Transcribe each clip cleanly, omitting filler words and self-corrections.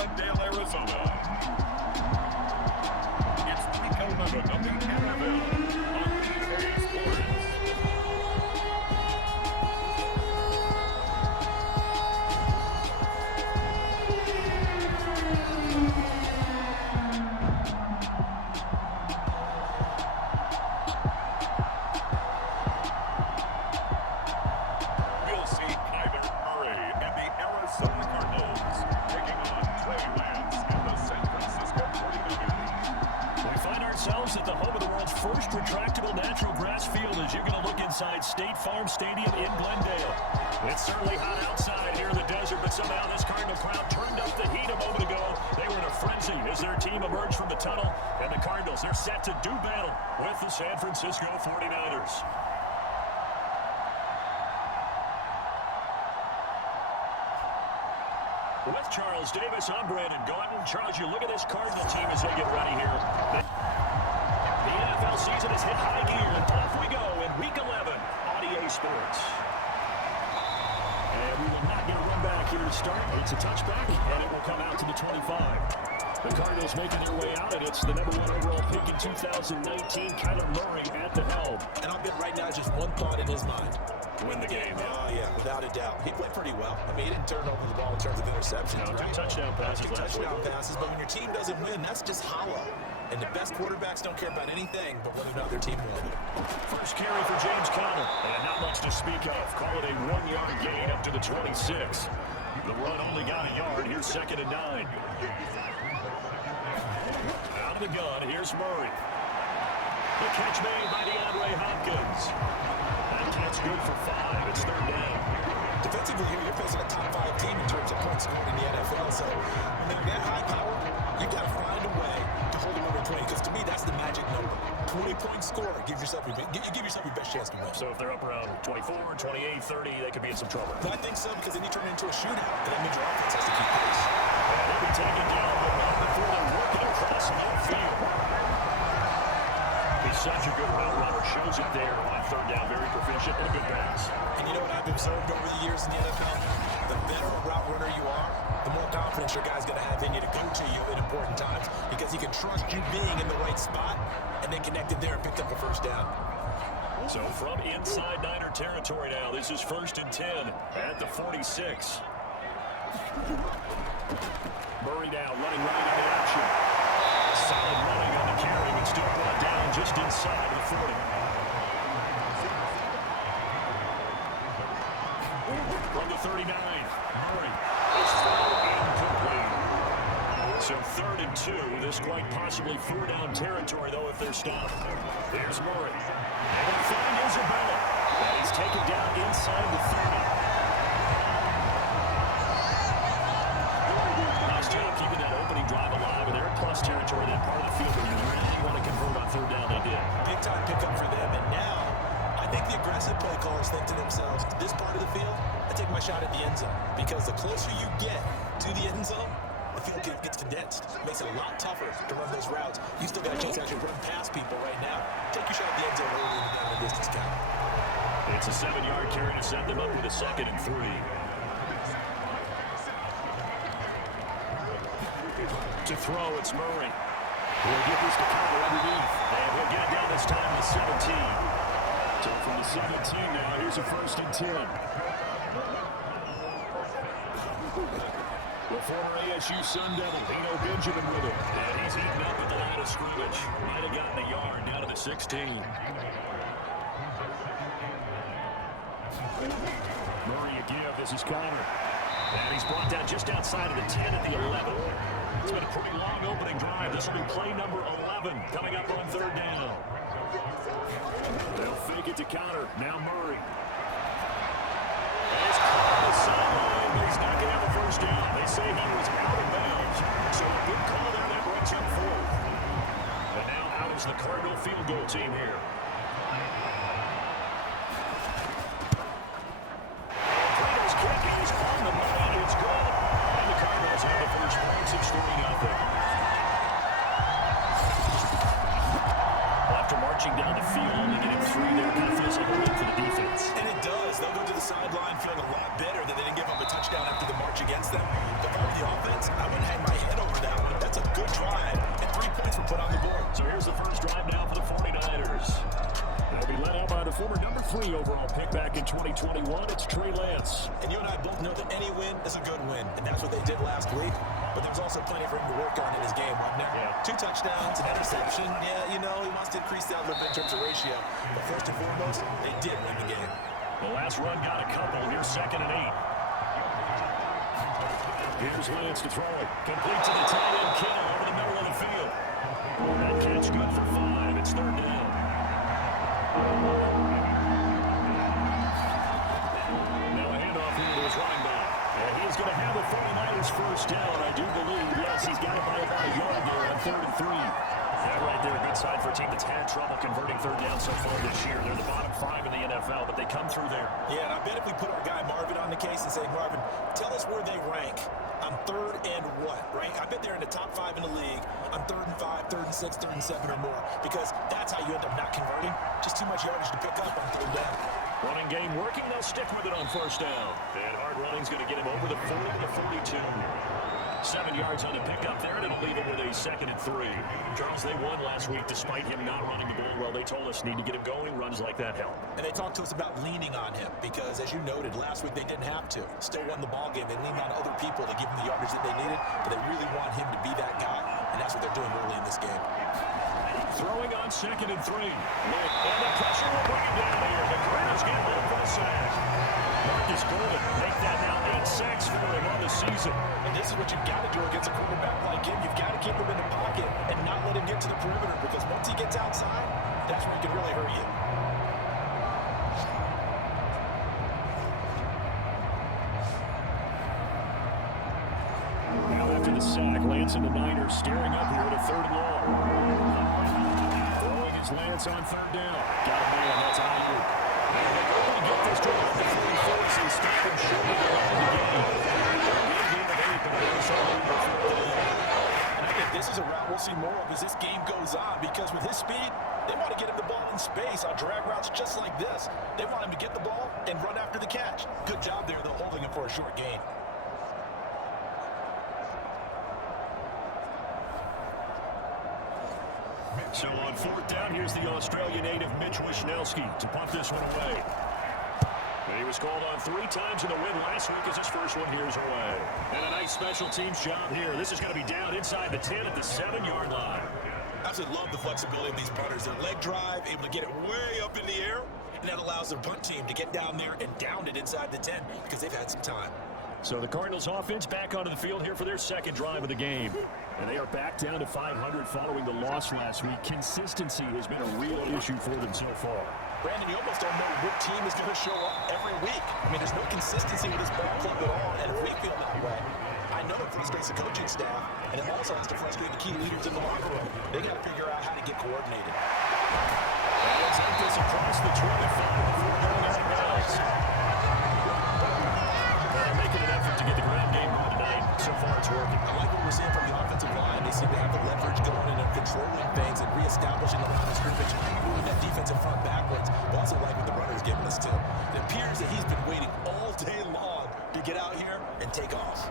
Glendale, Arizona. It's week 11 of the NFL on EA Sports. We'll see Kyler Murray and the Arizona Cardinals taking on Trey Lance and the San Francisco 49ers. We find ourselves at the home of the world's first retractable natural grass field as you're going to look inside State Farm Stadium in Glendale. It's certainly hot outside here in the desert, but somehow this Cardinal crowd turned up the heat a moment ago. They were in a frenzy as their team emerged from the tunnel, and the Cardinals, they're set to do battle with the San Francisco 49ers. With Charles Davis, I'm Brandon Gaudin. Charles, you look at this Cardinal team as they get ready here. The NFL season has hit high gear, and off we go in Week 11 on EA Sports. And we will not get a run back here to start. It's a touchback, and it will come out to the 25. The Cardinals making their way out, and it's the number 1 overall pick in 2019, Kyler Murray at the helm. And I'll bet right now just one thought in his mind. Win the game. Yeah, without a doubt. He played pretty well. I mean, he didn't turn over the ball in terms of interceptions. No, two touchdown passes. But when your team doesn't win, that's just hollow. And the best quarterbacks don't care about anything but whether or not their team wins. First carry for James Conner, and not much to speak of. Call it a 1-yard gain up to the 26. The run only got a yard. Here's 2nd and 9. Out of the gun, here's Murray. The catch made by DeAndre Hopkins. That catch good for 5. It's 3rd down. Defensively here, you're facing a top 5 team in terms of points scored in the NFL. So when they're that high power, you got to find a way to hold them over 20. Because to me, that's the magic number. 20-point score. Give yourself your best chance to win. So if they're up around 24, 28, 30, they could be in some trouble. But I think so, because then you turn it into a shootout. And that means your offense has to keep pace. And they'll be taken down before they're working across midfield. He's such a good route runner. Shows it there on 3rd down. Very proficient and a good pass. And you know what I've observed over the years in the NFL? The better a route runner you are, the more confidence your guy's going to have in you to go to you at important times, because he can trust you being in the right spot, and they connected there and picked up a 1st down. So from inside Niner territory now, this is 1st and 10 at the 46. Murray now running right into action. Solid running on the carry, but still brought down just inside the 40. From the 39, Murray is incomplete. So 3rd and 2. This quite possibly 4-down territory, though, if they're stopped. There's Murray. And they find Isabella. And he's taken down inside the 30. Nice job keeping that opening drive alive. And they're in plus territory, that part of the field where you really want to convert on 3rd down. They did. Big time pickup for them. And now, I think the aggressive play callers think to themselves, this part of the field, I take my shot at the end zone. Because the closer you get to the end zone, the field gets condensed. It makes it a lot tougher to run those routes. You still got a chance to actually run past people right now. Take your shot at the end zone early in the distance count. It's a 7-yard carry to set them up with a 2nd and 3. To throw, it's Murray. He'll get this to cover underneath. And he'll get it down this time to 17. So from the 17 now, here's a 1st and 10. The former ASU Sun Devil, Dino Benjamin with him. And he's eaten up at the line of scrimmage. Might have gotten a yard down to the 16. Murray a give. This is Conner. And he's brought down just outside of the 10 at the 11. It's been a pretty long opening drive. This will be play number 11 coming up on 3rd down. They'll fake it to Conner. Now Murray. And he's caught on the sideline, but he's not going to have a 1st down. They say he was out of bounds. So a good call there. That brings him 4th. And now out is the Cardinal field goal team here. Cardinals kicking is on the money. It's good. And the Cardinals have the first points. It's 3-0. After marching down the field, only getting 3 there, kind of feels like a win for the defense. And it does. They'll go to the sideline feeling a lot better that they didn't give up a touchdown after the march against them. If I were the offense, I wouldn't hang my 3 overall pick back in 2021. It's Trey Lance. And you and I both know that any win is a good win, and that's what they did last week. But there was also plenty for him to work on in his game, wasn't there? Yeah. 2 touchdowns, an interception. Yeah, you know, he wants to increase that a little bit in terms of ratio. But first and foremost, they did win the game. The last run got a couple. Here's 2nd and 8. Here's Lance to throw it. Complete to the tight end, Kittle over the middle of the field. That catch good for 5. It's 3rd down. Now a handoff here to his running back. And he's going to have the 49ers first down, I do believe. Yes, he's got it by about a yard there on 3rd and 3. That right there, a good sign for a team that's had trouble converting 3rd down so far this year. They're the bottom 5 in the NFL, but they come through there. Yeah, and I bet if we put our guy Marvin on the case and say, Marvin, tell us where they rank on 3rd and what, right? I bet they're in the top 5 in the league on 3rd and 5, 3rd and 6, 3rd and 7 or more, because that's how you end up not converting. Just too much yardage to pick up on 3rd down. Running game working, they'll stick with it on 1st down. And hard running's going to get him over the 40 to the 42. 7 yards on the pickup there, and it'll leave him with a 2nd and 3. Charles, they won last week despite him not running the ball well. They told us need to get him going. Runs like that help. And they talked to us about leaning on him because, as you noted, last week they didn't have to. Still won the ball game. They leaned on other people to give them the yardage that they needed, but they really want him to be that guy, and that's what they're doing early in this game. Throwing on 2nd and 3. And the pressure will bring him down here. The Cardinals get home for a sack. Marcus Golden make that now 8 sacks for him on the season. And this is what you've got to do against a quarterback like him. You've got to keep him in the pocket and not let him get to the perimeter, because once he gets outside, that's where he can really hurt you. Now after the sack, Lance and the Niners staring up here at a 3rd and long. Throwing his Lance on 3rd down. Got a man, that's Iger. And they're going to get this drive to 44 and stop him short of the end of the game. And I think this is a route we'll see more of as this game goes on, because with his speed, they want to get him the ball in space on drag routes just like this. They want him to get the ball and run after the catch. Good job there, though, holding him for a short gain. So on 4th down, here's the Australian native Mitch Wishnowsky to punt this one away. He was called on 3 times in the win last week as his first one here's away. And a nice special teams job here. This is going to be down inside the 10 at the 7-yard line. I absolutely love the flexibility of these punters. Their leg drive, able to get it way up in the air, and that allows their punt team to get down there and down it inside the 10 because they've had some time. So the Cardinals offense back onto the field here for their 2nd drive of the game. And they are back down to 500 following the loss last week. Consistency has been a real issue for them so far. Brandon, you almost don't know what team is going to show up every week. I mean, there's no consistency with this ball club at all, and if we feel that way, I know it frustrates the coaching staff, and it also has to frustrate the key leaders in the locker room. They got to figure out how to get coordinated. Let's hit this across the 25 before going out of bounds. They're making an effort to get the ground game going tonight. So far, it's working. I like what we're seeing from the offensive line. They seem to have the leverage going and they're controlling things and reestablishing the line of scrimmage, moving that defensive front backwards. But also like what the runner's giving us too. It appears that he's been waiting all day long to get out here and take off.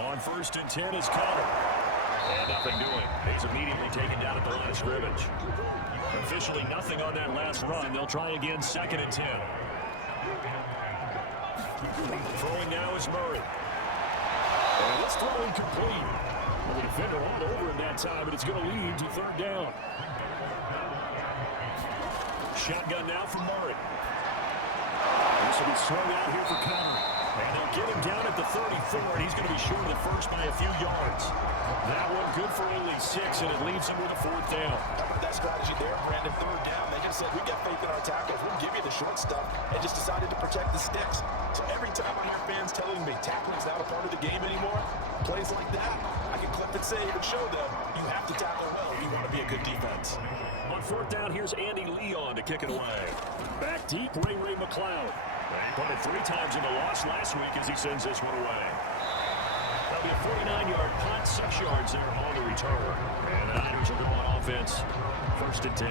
On 1st and 10 is Connor. And up and doing. He's immediately taken down at the line of scrimmage. Officially nothing on that last run. They'll try again 2nd and 10. Throwing now is Murray. And it's throwing complete. Well, the defender all over him that time, but it's going to lead to 3rd down. Shotgun now for Murray. This will be swung out here for Connor. And they'll get him down at the 34, and he's going to be short of the first by a few yards. That one good for only 6, and it leaves him with a 4th down. How about that strategy there, Brandon? 3rd down. They just said, we got faith in our tackles. We'll give you the short stuff, and just decided to protect the sticks. So every time I hear fans telling me tackling's not a part of the game anymore, plays like that, I can clip and save and show them you have to tackle well if you want to be a good defense. On 4th down, here's Andy Leon to kick it away. Back deep, Ray McLeod. He punted 3 times in the loss last week as he sends this one away. That'll be a 49-yard punt, 6 yards there on the return. And the Niners will go on offense. 1st and 10.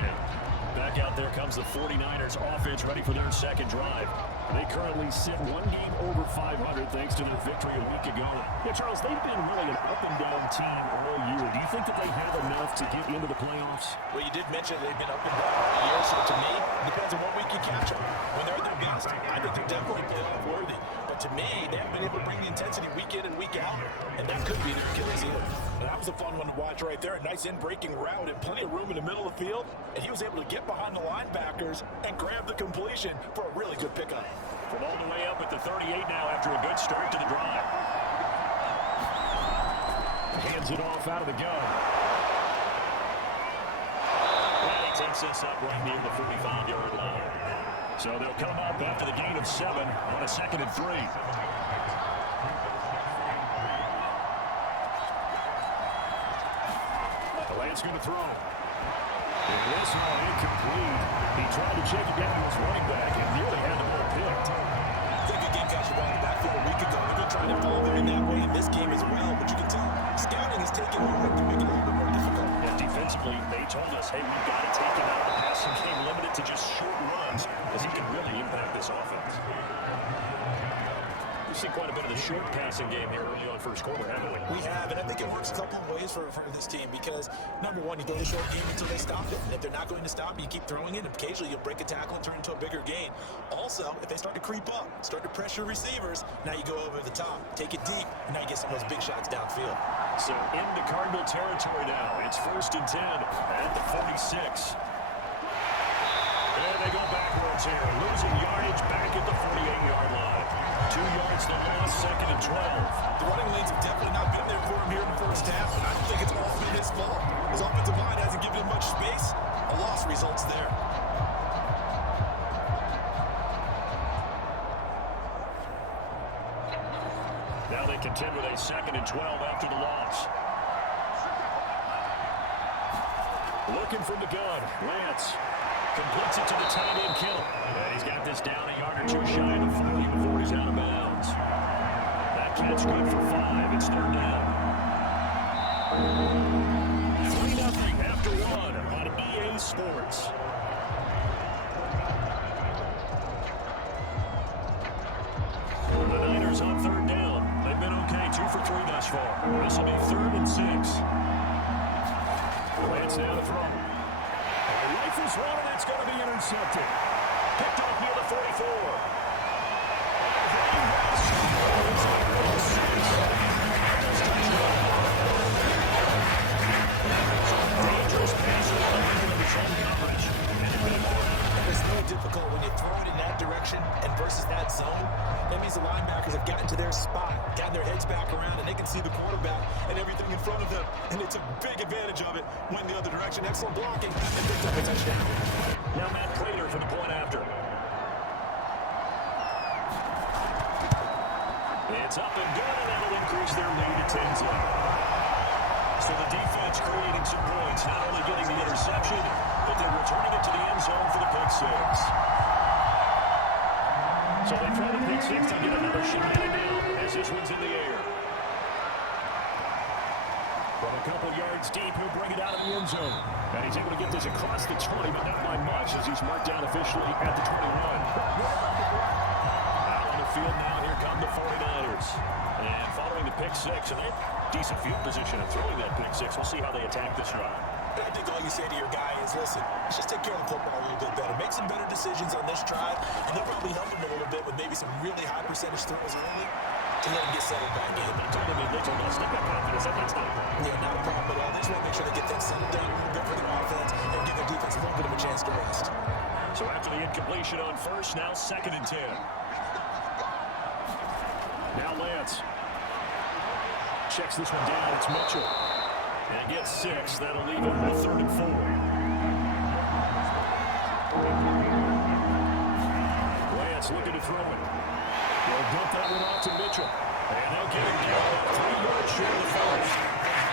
Back out there comes the 49ers offense ready for their second drive. They currently sit one game over 500 thanks to their victory a week ago. Yeah, Charles, they've been really an up-and-down team all year. Do you think that they have enough to get into the playoffs? Well, you did mention they've been up and down all year, so to me, it depends on what week you catch them. When they're at their best, I think they're definitely playoff worthy. But to me, they haven't been able to bring the intensity week in and week out, and that could be their Achilles heel. And that was a fun one to watch right there. A nice in-breaking route and plenty of room in the middle of the field, and he was able to get behind the linebackers and grab the completion for a really good pickup. From all the way up at the 38 now after a good start to the drive. Hands it off out of the gun. And he takes this up right near the 45-yard line. So they'll come up after the gain of 7 on a 2nd and 3. Lance going to throw. And this one incomplete. He tried to check it down to his running back and nearly had the ball picked. I think a game catch the ball in the backfield a week ago. They're going to try to involve him in that way in this game as well. But you can tell scouting is taking over to make it a little bit more difficult. Yeah, defensively, they told us, hey, we've got to take him out of the passing game, limited to just short runs, as he can really impact this offense. We've seen quite a bit of the short passing game here early on first quarter, haven't we? We have, and I think it works a couple of ways for this team because, number one, you go the short game until they stop it. And if they're not going to stop it, you keep throwing it, and occasionally you'll break a tackle and turn into a bigger gain. Also, if they start to creep up, start to pressure receivers, now you go over the top, take it deep, and now you get some of those big shots downfield. So into Cardinal territory now. It's 1st and 10 at the 46. And they go backwards here, losing yardage back at the 48-yard line. 2 yards the loss, 2nd and 12. The running lanes have definitely not been there for him here in the first half, and I don't think it's all been his fault. His offensive line hasn't given him much space. A loss results there. Now they contend with a 2nd and 12 after the loss. Looking from the gun, Lance completes it to the tight end, Kittle. And he's got this down a yard or two shy of 40 before he's out of bounds. That catch good for 5. It's 3rd down. 3-0 after 1 on EA Sports. The Niners on 3rd down. They've been okay, 2 for 3 thus far. This will be 3rd and 6. Lance now to throw. Rifles one, and it's going to be intercepted. Picked up near the 44. Dangerous pass into the zone coverage. It's more difficult when you throw it in that direction and versus that zone. That means the linebackers have gotten to their spot, gotten their heads back around, and they can see the quarterback and everything in front of them. And they took big advantage of it, went the other direction. Excellent blocking, and picked up a touchdown. Now Matt Prater for the point after. It's up and good, and that'll increase their lead to 10-0. So the defense creating some points, not only getting the interception, but they're returning it to the end zone for the pick 6. So they throw the pick 6 to get another shot at it now as this one's in the air. From a couple yards deep, he'll bring it out of the end zone. And he's able to get this across the 20, but not by much as he's marked down officially at the 21. Out on the field now, here come the 49ers. And following the pick 6, and they're decent field position of throwing that pick 6. We'll see how they attack this drive. I think all you say to your guy is, listen, let's just take care of the football a little bit better. Make some better decisions on this drive, and they'll probably help him a little bit with maybe some really high percentage throws early to let him get settled back in. I told him they told us to get confidence at that time. Yeah, not a problem at all. They just want to make sure they get things settled down a little bit for their offense and give their defense a little bit of a chance to rest. So after the incompletion on 1st, now 2nd and 10. Now Lance checks this one down. It's Mitchell. And gets 6. That'll leave him with 3rd and 4. Lance looking to throw it. They'll dump that one off to Mitchell. And they'll get him down 3 yards short of the first.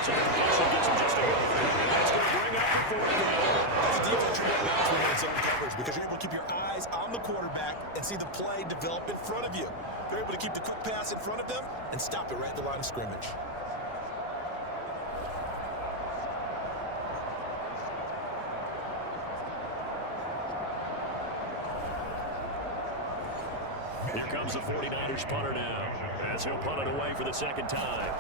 So the defense gets him just over. And that's going to bring up the 4th down. As a defense, you're going to bounce when you're in zone coverage because you're able to keep your eyes on the quarterback and see the play develop in front of you. They're able to keep the quick pass in front of them and stop it right at the line of scrimmage. Here comes the 49ers punter now, as he'll punt it away for the second time.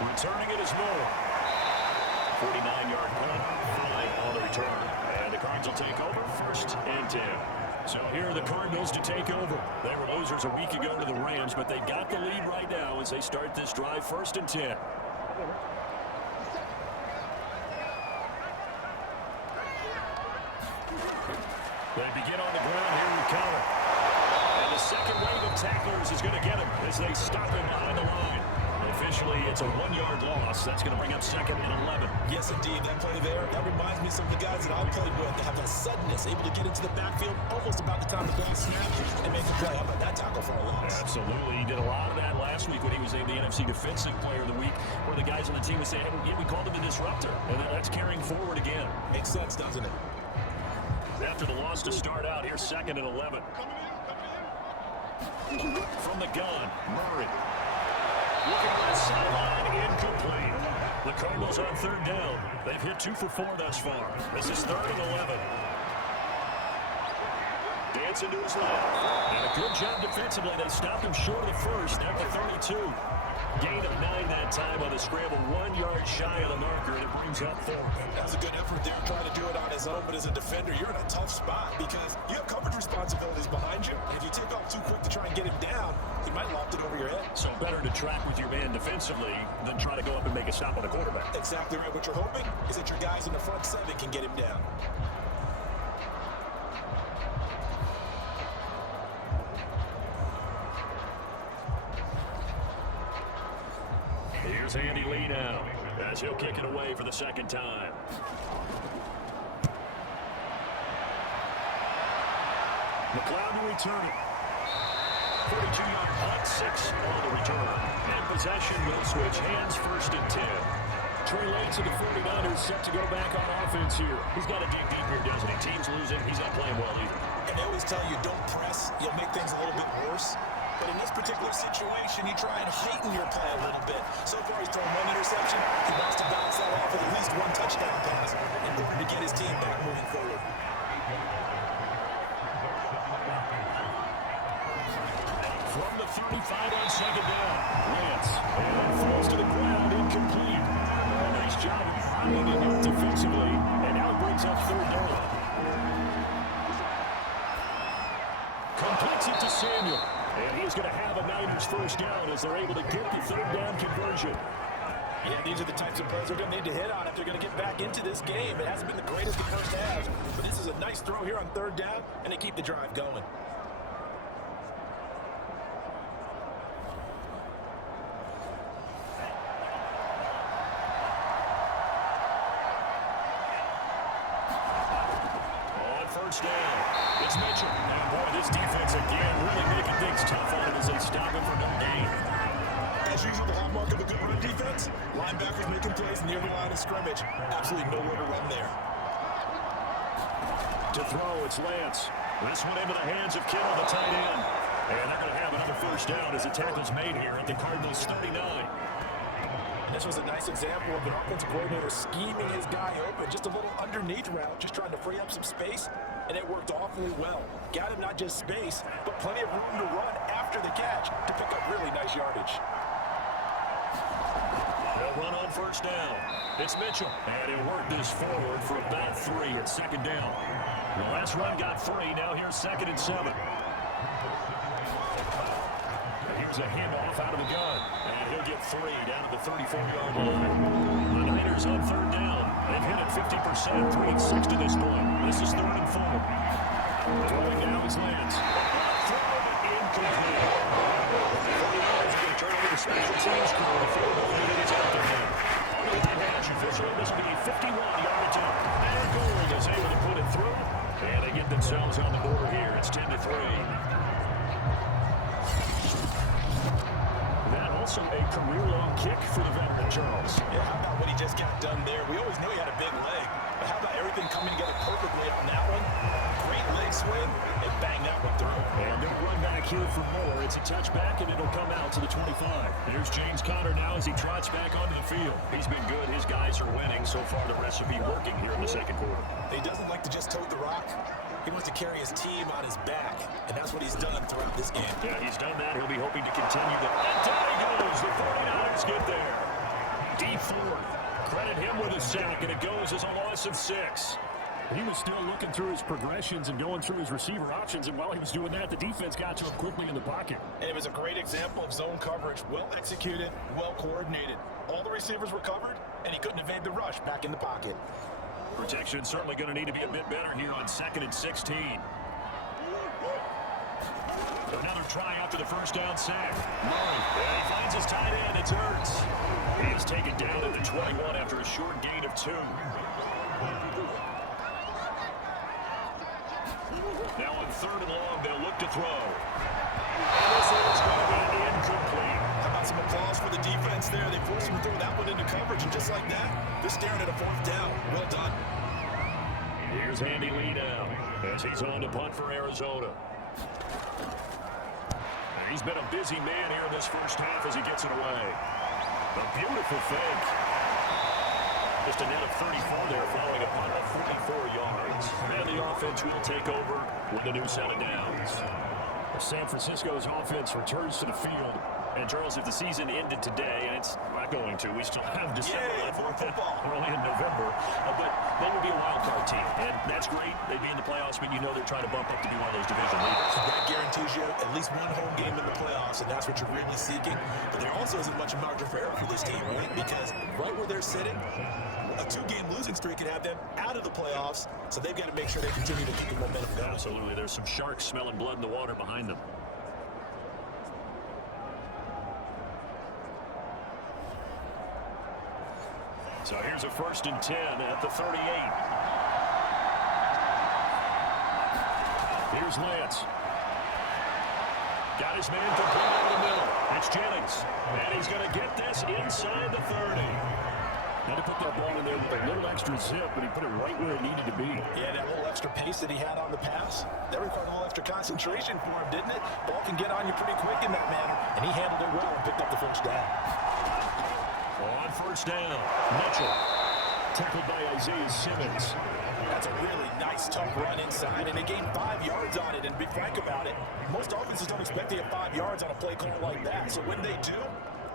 Returning it is Moore. 49-yard punt, 5 on the return. And the Cards will take over, 1st and 10. So here are the Cardinals to take over. They were losers a week ago to the Rams, but they've got the lead right now as they start this drive, 1st and 10. They begin on the ground here with Connor. And the second wave of tacklers is going to get him as they stop him behind the line. Officially, it's a 1-yard loss. That's going to bring up 2nd and 11. Yes, indeed. That play there, that reminds me of some of the guys that I played with. They have that suddenness, able to get into the backfield almost about the time the ball snaps and make the play. How about that tackle for a loss? Absolutely. He did a lot of that last week when he was named the NFC Defensive Player of the Week, where the guys on the team would say, hey, we called him the disruptor. And that's carrying forward again. Makes sense, doesn't it? After the loss to start out, here's 2nd and 11. From the gun, Murray. Looking at the sideline, incomplete. The Cardinals on 3rd down. They've hit 2 for 4 thus far. This is 3rd and 11. Dancing to his left. And a good job defensively. They stopped him short of the first at the 32. Gain of 9 that time on the scramble. 1 yard shy of the marker, and it brings up 4th. That was a good effort there, trying to do it on his own. But as a defender, you're in a tough spot because you have coverage responsibilities behind you. And if you take off too quick to try and get him down, he might loft it over your head. So better to track with your man defensively than try to go up and make a stop on the quarterback. Exactly right. What you're hoping is that your guys in the front 7 can get him down. Here's Andy Lee now, as he'll kick it away for the 2nd time. McLeod will return it. 42-yard punt, 6 on the return. And possession will switch hands, 1st and 10. Trey Lance of the 49ers set to go back on offense here. He's got to dig deep here, doesn't he? Team's losing. He's not playing well either. And they always tell you don't press. You'll make things a little bit worse. But in this particular situation, you try and heighten your play a little bit. So far, he's thrown 1 interception. He wants to bounce that off with at least 1 touchdown pass in order to get his team back moving forward. From the 35 on 2nd down, Lance. And falls to the ground, incomplete. Nice job of hiding it defensively. And now it brings up 3rd down. Completes it to Samuel. And he's going to have a Niners 1st down as they're able to get the 3rd down conversion. Yeah, these are the types of plays they're going to need to hit on if they're going to get back into this game. It hasn't been the greatest the first half, but this is a nice throw here on 3rd down, and they keep the drive going. On 1st down, it's Mitchell. And boy, this defense again really making things tough on him as they stop him for no gain. As usual, the hallmark of a good run defense, linebackers making plays near the line of scrimmage. Absolutely nowhere to run there. To throw, it's Lance. This one into the hands of Kittle, the tight end. And they're going to have another 1st down as the tackle's made here at the Cardinals 39. This was a nice example of an offensive coordinator scheming his guy open. Just a little underneath route, just trying to free up some space, and it worked awfully well. Got him not just space, but plenty of room to run after the catch to pick up really nice yardage. They'll run on 1st down. It's Mitchell. And he'll work this forward for about 3 at 2nd down. The last run got 3. Now here's 2nd and 7. And here's a handoff out of the gun. And he'll get 3 down to the 34-yard line. The Niners on 3rd down. They've hit it 50%, 3 and 6 to this point. This is 3rd and 4. Throwing now is Lance. Incomplete. Turn over the special teams crew. The field goal unit is out there now. On the hatch official, this will be a 51-yard attempt. And Gould is able to put it through. And they get themselves on the board here. It's 10-3. That also a career-long kick for the veteran Charles. Yeah, how about what he just got done there? We always knew he had a big leg, but how about everything coming together perfectly on that one? Great leg swing and bang that one through. And they'll run back here for more. It's a touchback, and it'll come out to the 25. Here's James Conner now as he trots back onto the field. He's been good. His guys are winning. So far, the recipe working here in the second quarter. He doesn't like to just tote the rock. He wants to carry his team on his back, and that's what he's done throughout this game. Yeah, he's done that. He'll be hoping to continue that. And down he goes. The 49ers get there. Deep forward. Credit him with a sack, and it goes as a loss of 6. He was still looking through his progressions and going through his receiver options, and while he was doing that, the defense got to him quickly in the pocket. And it was a great example of zone coverage, well executed, well coordinated. All the receivers were covered, and he couldn't evade the rush back in the pocket. Protection certainly going to need to be a bit better here on 2nd and 16. Another try after the first down sack. Murray, and he finds his tight end. It's Ertz. He is taken down at the 21 after a short gain of 2. Now on 3rd and long, they'll look to throw. And this is going to be incomplete. How about some applause for the defense there? They forced him to throw that one into coverage, and just like that, they're staring at a 4th down. Well done. Here's Andy Lee now as he's on to punt for Arizona. He's been a busy man here in this first half as he gets it away. A beautiful fake. Just a net of 34 there following a punt of 44 yards. And the offense will take over with a new set of downs. San Francisco's offense returns to the field. And Charles, if the season ended today, and it's not going to, we still have December left. We're only in November. But they would be a wild card team. And that's great. They'd be in the playoffs, but you know they're trying to bump up to be one of those division leaders. That guarantees you at least one home game in the playoffs, and that's what you're really seeking. But there also isn't much margin for error for this team, right? Because right where they're sitting, a 2-game losing streak could have them out of the playoffs, so they've got to make sure they continue to keep the momentum going. Absolutely. There's some sharks smelling blood in the water behind them. So here's a 1st and 10 at the 38. Here's Lance. Got his man complete in the middle. That's Jennings. And he's going to get this inside the 30. Now to put that ball in there with a little extra zip, but he put it right where it needed to be. Yeah, that little extra pace that he had on the pass, that required a little extra concentration for him, didn't it? Ball can get on you pretty quick in that manner, and he handled it well and picked up the first down. On 1st down, Mitchell. Tackled by Isaiah Simmons. That's a really nice, tough run inside, and they gained 5 yards on it. And to be frank about it, most offenses don't expect to get 5 yards on a play call like that. So when they do,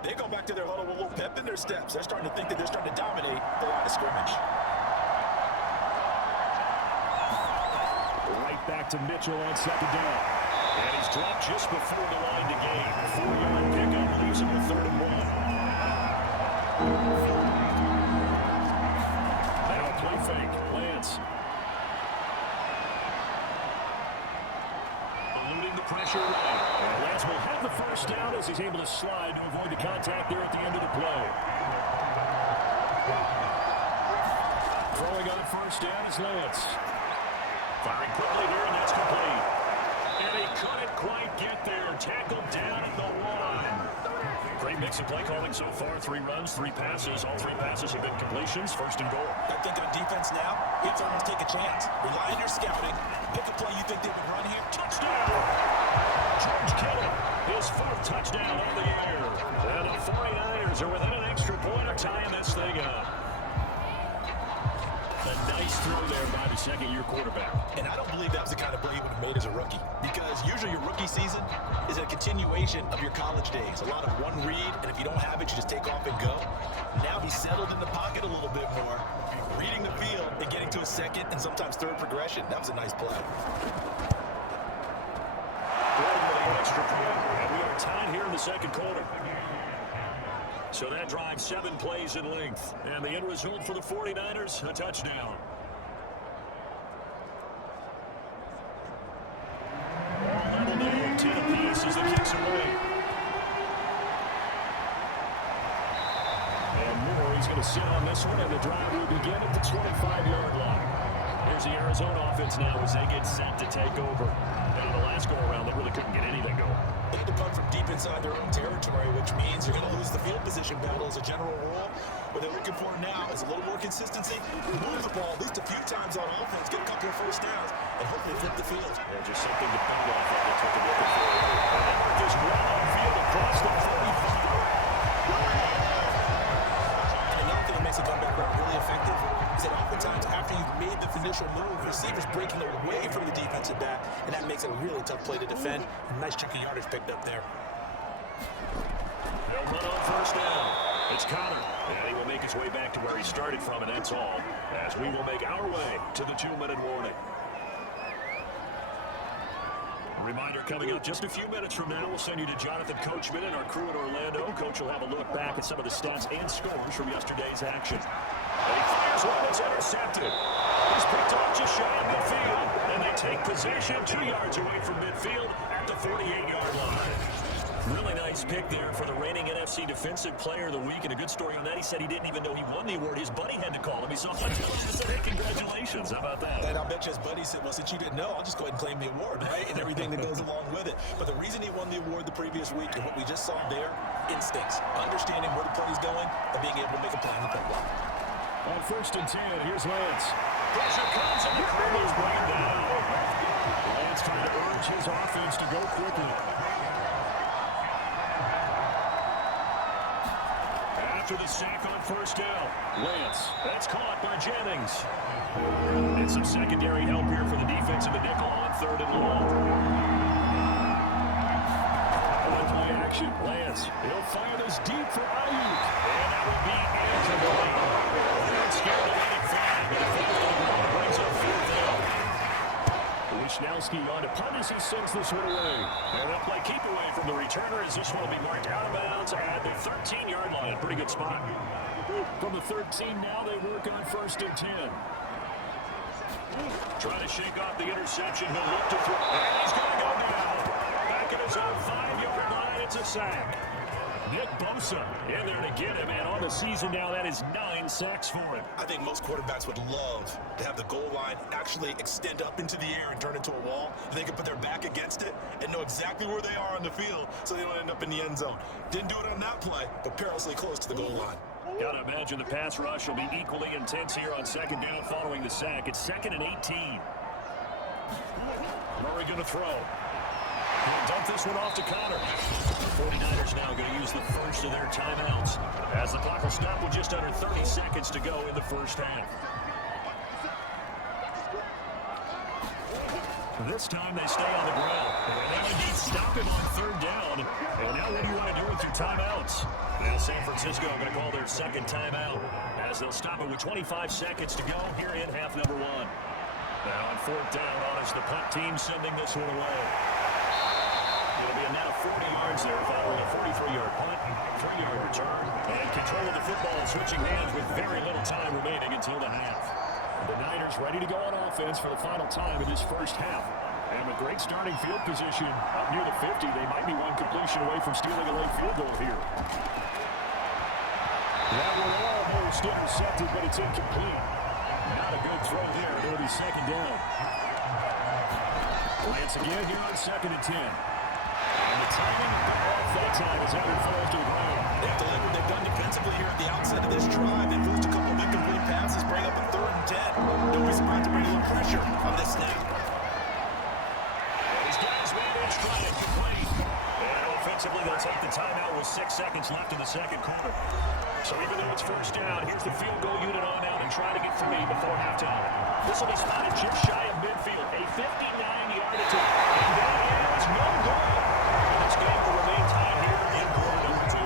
they go back to their huddle with a little pep in their steps. They're starting to think that they're starting to dominate the line of scrimmage. Right back to Mitchell on 2nd down. And he's dropped just before the line to gain. 4-yard pickup leaves him with 3rd and 1. Now a play fake. Lance. Eluding the pressure away. And Lance will have the first down as he's able to slide to avoid the contact there at the end of the play. Throwing on 1st down is Lance. Firing quickly here, and that's complete. And he couldn't quite get there. Tackled down at the 1. Great mix of play calling so far. 3 runs, 3 passes. All 3 passes have been completions. 1st and goal. I think of defense now, it's almost take a chance. Rely on your scouting. Pick a play you think they would run here. Touchdown! George Kittle, his 4th touchdown of the year. And the 49ers are within an extra point of tying this thing up. A nice throw there by the 2nd-year quarterback. And I don't believe that was the kind of play you would have made as a rookie. Because usually your rookie season is a continuation of your college days. A lot of one read, and if you don't have it, you just take off and go. Now he's settled in the pocket a little bit more, reading the field and getting to a 2nd and sometimes 3rd progression. That was a nice play. Extra point, and we are tied here in the 2nd quarter. So that drives 7 plays in length. And the end result for the 49ers, a touchdown. Level now, 10 apiece as the kicks away. And Moore, he's going to sit on this one, and the drive will begin at the 25-yard line. Here's the Arizona offense now as they get set to take over. And on the last go-around, they really couldn't get anything going. They had to punt from deep inside their own territory, which means you're going to lose the field position battle as a general rule. What they're looking for now is a little more consistency, move the ball at least a few times on offense, get a couple of first downs, and hopefully flip the field. Yeah, just something to build off of. That's what they're looking for. And Marcus ground field across the 35. And another thing that makes a comeback run really effective is that oftentimes after you've made the initial move, receivers breaking away from the defensive back, and that makes it a really tough play to defend. A nice chunk of yardage picked up there. They'll run on first down. It's Connor, and he will make his way back to where he started from, and that's all, as we will make our way to the 2-minute warning. Reminder coming up just a few minutes from now, we'll send you to Jonathan Coachman and our crew in Orlando. Coach will have a look back at some of the stats and scores from yesterday's action. And he fires one that's intercepted. He's picked off just shy of midfield, and they take possession 2 yards away from midfield at the 48-yard line. Really nice pick there for the reigning NFC Defensive Player of the Week, and a good story on that. He said he didn't even know he won the award. His buddy had to call him. He saw him and said, hey, congratulations. How about that? And I bet you his buddy said, well, since you didn't know, I'll just go ahead and claim the award, right? And everything that goes along with it. But the reason he won the award the previous week and what we just saw there, instincts, understanding where the play's going, and being able to make a plan with that block. On 1st and 10, here's Lance. Pressure comes, and the Cardinals bring him down. Lance trying to urge his offense to go quickly. After the sack on first down, Lance, that's caught by Jennings. And some secondary help here for the defensive nickel on 3rd and long. One play action, Lance, he'll fire this deep for Ayuk. And that would be into the lane. Not scared to let it fly, but the field on the ground brings up 4th down. Wishnowski on to punt as he sends this one away. And they'll play keep away from the returner as this one will be marked out of bounds at the 13-yard line. Pretty good spot. From the 13 now they work on 1st and 10. Trying to shake off the interception. He'll look to throw. And he's going to go down. Back at his own 5-yard line. It's a sack. Nick Bosa in there to get him, and on the season now, that is 9 sacks for him. I think most quarterbacks would love to have the goal line actually extend up into the air and turn into a wall. And they can put their back against it and know exactly where they are on the field so they don't end up in the end zone. Didn't do it on that play, but perilously close to the goal line. Gotta imagine the pass rush will be equally intense here on 2nd down following the sack. It's 2nd and 18. Murray gonna throw. He'll dump this one off to Connor. The 49ers now going to use the first of their timeouts as the clock will stop with just under 30 seconds to go in the first half. This time they stay on the ground. And they indeed stop him on 3rd down. And now what do you want to do with your timeouts? Now San Francisco going to call their 2nd timeout as they'll stop it with 25 seconds to go here in half number 1. Now on 4th down on us, the punt team sending this one away. It'll be a net of 40 yards there following a 43-yard punt, 3-yard return, and control of the football and switching hands with very little time remaining until the half. The Niners ready to go on offense for the final time of this first half. And with great starting field position up near the 50, they might be one completion away from stealing a late field goal here. That one almost intercepted, but it's incomplete. Not a good throw there. It'll be 2nd down. Lance again here on 2nd and 10. And the timing off that time as Everett falls to the ground. They've delivered. They've done defensively here at the outset of this drive. They moved a couple of incomplete passes, bring up a 3rd and 10. Don't be surprised to bring a little pressure on this snap. These guys managed to try it complete. And offensively, they'll take the timeout with 6 seconds left in the 2nd quarter. So even though it's first down, here's the field goal unit on out and try to get 3 before halftime. This will be spotted just shy of midfield. A 59-yard attempt. And that is no good. And this game will remain tied here in quarter number 2.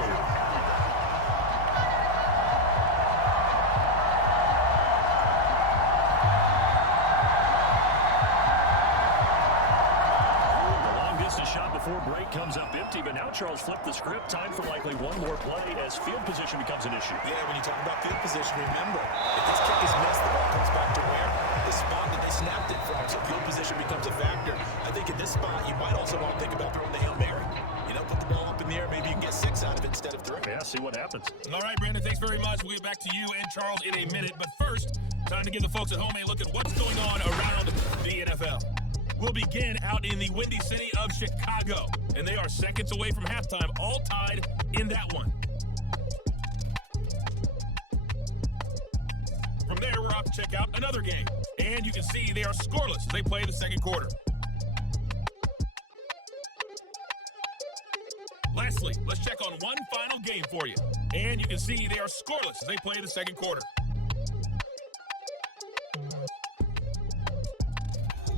The long-distance shot before break comes up empty, but now Charles flipped the script. Time for likely one more play as field position becomes an issue. Yeah, when you talk about field position, remember, if this kick is missed, the ball comes back to where? The spot that they snapped it from. So field position becomes a factor. I think in this spot, you might also want to think about throwing the Hail Mary. You know, put the ball up in the air. Maybe you can get 6 out of it instead of 3. Yeah, see what happens. All right, Brandon, thanks very much. We'll get back to you and Charles in a minute. But first, time to give the folks at home a look at what's going on around the NFL. We'll begin out in the windy city of Chicago, and they are seconds away from halftime, all tied in that one. about to check out another game. And you can see they are scoreless as they play the second quarter. Lastly, let's check on one final game for you. And you can see they are scoreless as they play the second quarter.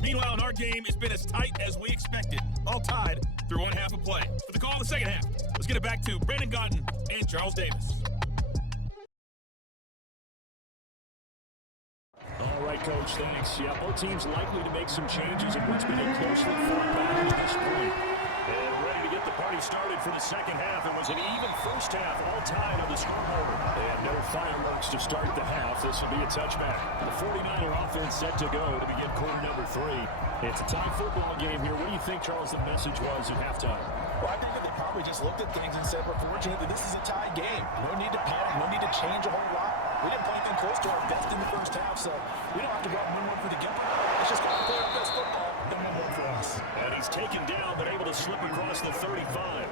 Meanwhile, in our game, it's been as tight as we expected, all tied through one half of play. For the call in the second half, let's get it back to Brandon Gaudin and Charles Davis. All right, Coach, thanks. Yeah, both teams likely to make some changes in what's been a closely fought battle at this point. And ready to get the party started for the second half. It was an even first half, all tied on the scoreboard. And no fireworks to start the half. This will be a touchback. The 49er offense set to go to begin quarter number 3. It's a tie football game here. What do you think, Charles, the message was at halftime? Well, I think that they probably just looked at things and said, we're fortunate that this is a tie game. No need to panic, no need to change a whole lot. We didn't play anything close to our best in the first half, so we don't have to go out and win one for the Gipper. Let's just go out and play our best football, then win one for us. And he's taken down, but able to slip across the 35.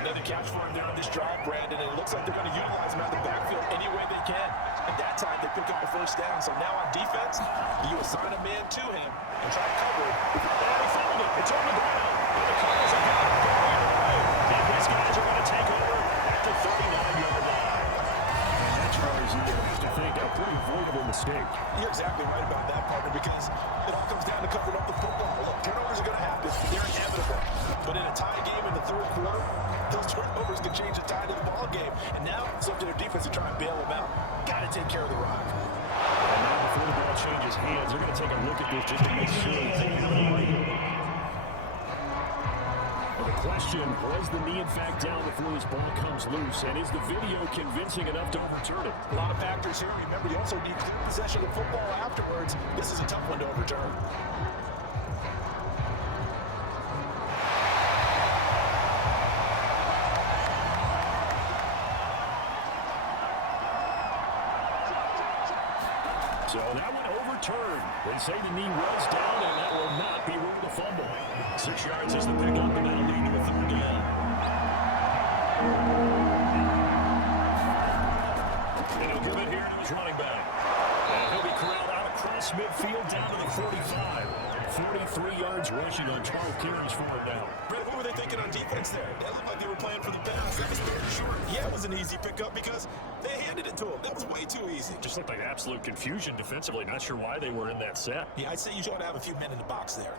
Another catch for him there on this drive, Brandon, and it looks like they're going to utilize him out of the backfield any way they can. At that time, they pick up the first down. So now on defense, you assign a man to him and try to cover it. And he found it. It's on the ground. And the Cardinals are going to go either way. And these guys are going to take over at the 39-yard line. That's Charles, you have to think a pretty avoidable mistake. You're exactly right about that, partner, because it all comes down to covering up the football. Look, turnovers are going to happen. They're inevitable. But in a tie game in the third quarter, those turnovers can change the tide of the ball game. And now it's up to their defense to try and bail them out. Got to take care of the rock. And now before the ball changes hands, they're going to take a look at this just to make sure that they have it right. Well, the question, was the knee in fact down before this ball comes loose? And is the video convincing enough to overturn it? A lot of factors here. Remember, you also need clear possession of football afterwards. This is a tough one to overturn. So that one overturned. They say the knee was down, and that will not be ruled a fumble. 6 yards is the pickup, and that'll lead to a third down. And he'll give it here to his running back. And he'll be corralled out across midfield down to the 45. 43 yards rushing on 12 carries for it now. Brett, what were they thinking on defense there? They looked like they were playing for the pass. That was very short. Yeah, it was an easy pickup because they handed it to him. That was way too easy. Just looked like absolute confusion defensively. Not sure why they were in that set. Yeah, I'd say you ought to have a few men in the box there.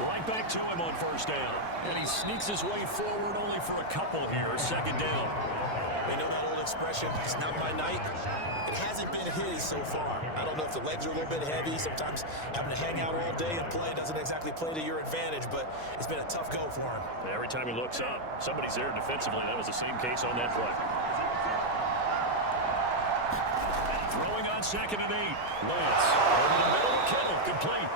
Right back to him on first down. And he sneaks his way forward only for a couple here. Second down. They know that old expression, it's not my night. It hasn't been his so far. I don't know if the legs are a little bit heavy. Sometimes having to hang out all day and play doesn't exactly play to your advantage, but it's been a tough go for him. Every time he looks up, somebody's there defensively. That was the same case on that play. Throwing on 2nd and 8. Lance over the middle. Kittle, complete.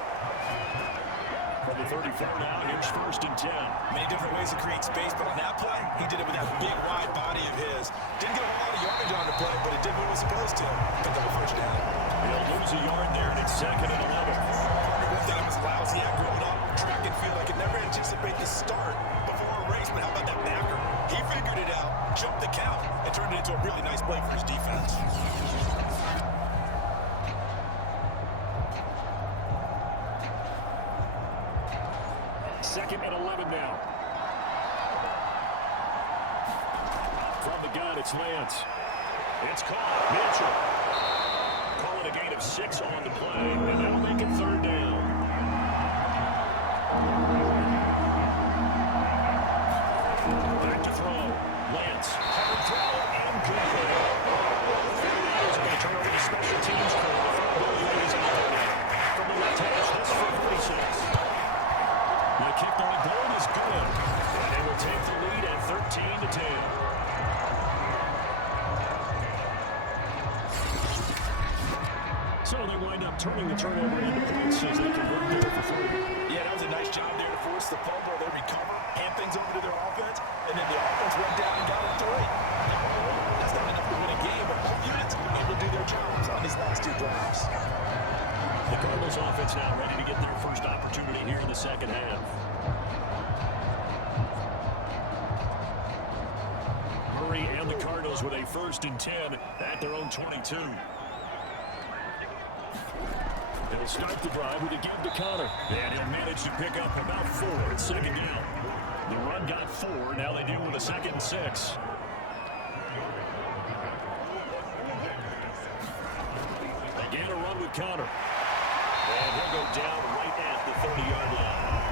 From the 34 now, here's 1st and 10. Many different ways to create space, but on that play, he did it with that big, wide body of his. Didn't get a whole lot of yardage on the play, but it did what it was supposed to. Picked up a first down. He'll lose a yard there, and it's 2nd and 11. One thing was lousy at growing up, track and field. I could never anticipate the start before a race, but how about that backer? He figured it out, jumped the count, and turned it into a really nice play for his defense. Second and 11 now. From the gun, it's Lance. It's caught. Mitchell. Calling a gain of 6 on the play, and that'll make it 3rd down. Back to throw. Lance. Covered throw and complete. He's going to turn over to special teams crew. From the left hash, that's for 46. The kick on the board is good. And they will take the lead at 13-10. So they wind up turning the turnover into points as they convert there for 3. Yeah, that was a nice job there to force the fumble. They recover, hand things over to their offense, and then the offense went down and got it 3. That's not enough to win a game, but both units were able to do their jobs on these last 2 drives. The Cardinals offense now ready to get their first opportunity here in the second half. Murray and the Cardinals with a 1st and 10 at their own 22. They'll start the drive with a give to Connor. And he'll manage to pick up about 4 at 2nd down. The run got 4. Now they deal with a 2nd and 6. Again, a run with Connor. And he'll go down right at the 30-yard line.